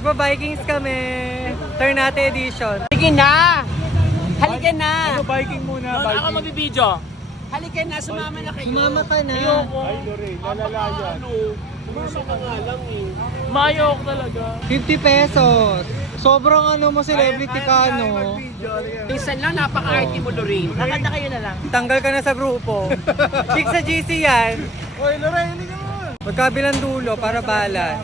Magpa-Vikings kami. Ternate edition. Halika na! Halika na! Ano, biking muna, Doon biking. ako magbibideo. Halika na, sumama na kayo. Sumama ka na. Ayoko. Ay, Lorraine, nalalayan. Gusto ka nga lang eh. Mayo ko talaga. 50 pesos. Sobrang ano mo, celebrity ka, no? Minsan lang, napaka-arty mo, Lorraine. Kakanta kayo na lang. Tanggal ka na sa grupo. Chick sa GC yan. Oy, Lorraine, hindi ka mo. Magkabilang dulo para balan.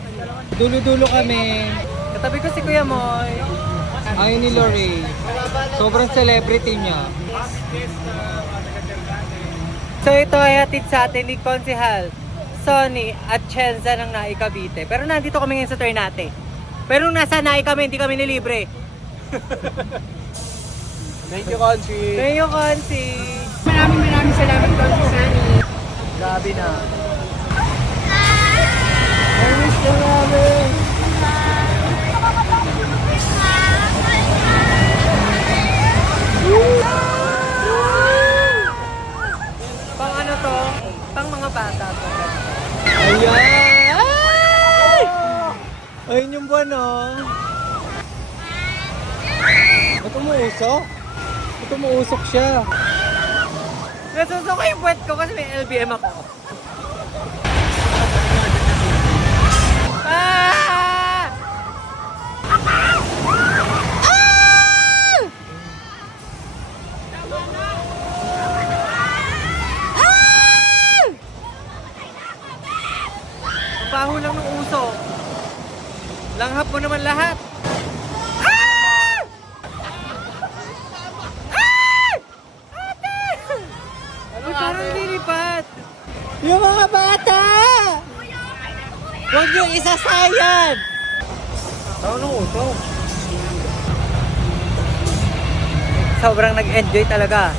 Dulo-dulo kami. Katabi ko si Kuya Moy. Ayun ni Lorraine. Sobrang celebrity niya. So ito ay hatid sa atin ni Konsehal Sonny at Chelza ng Nai Cavite. Pero nandito kami ngayon sa Ternate. Pero nung nasa Nai kami, hindi kami nilibre. Thank you, Conchi. Thank you, Consi. Maraming salamat doon sa Sunny. Grabe na. I miss ka namin. Pang ano to? Pang mga bata to. Ayan! Ay! Ayun yung buwan, oh. Ba't umuusok? Ba't umuusok siya? Nasusok ko yung puwet ko kasi may LBM ako. Ah! Ah! Ah! Baho lang ng usok. Langhap mo naman lahat. Ah! Ah! Ate! Ano parang lilipat? Yung mga bata! Huwag yung isasayan! Ano usok? Sobrang nag-enjoy talaga.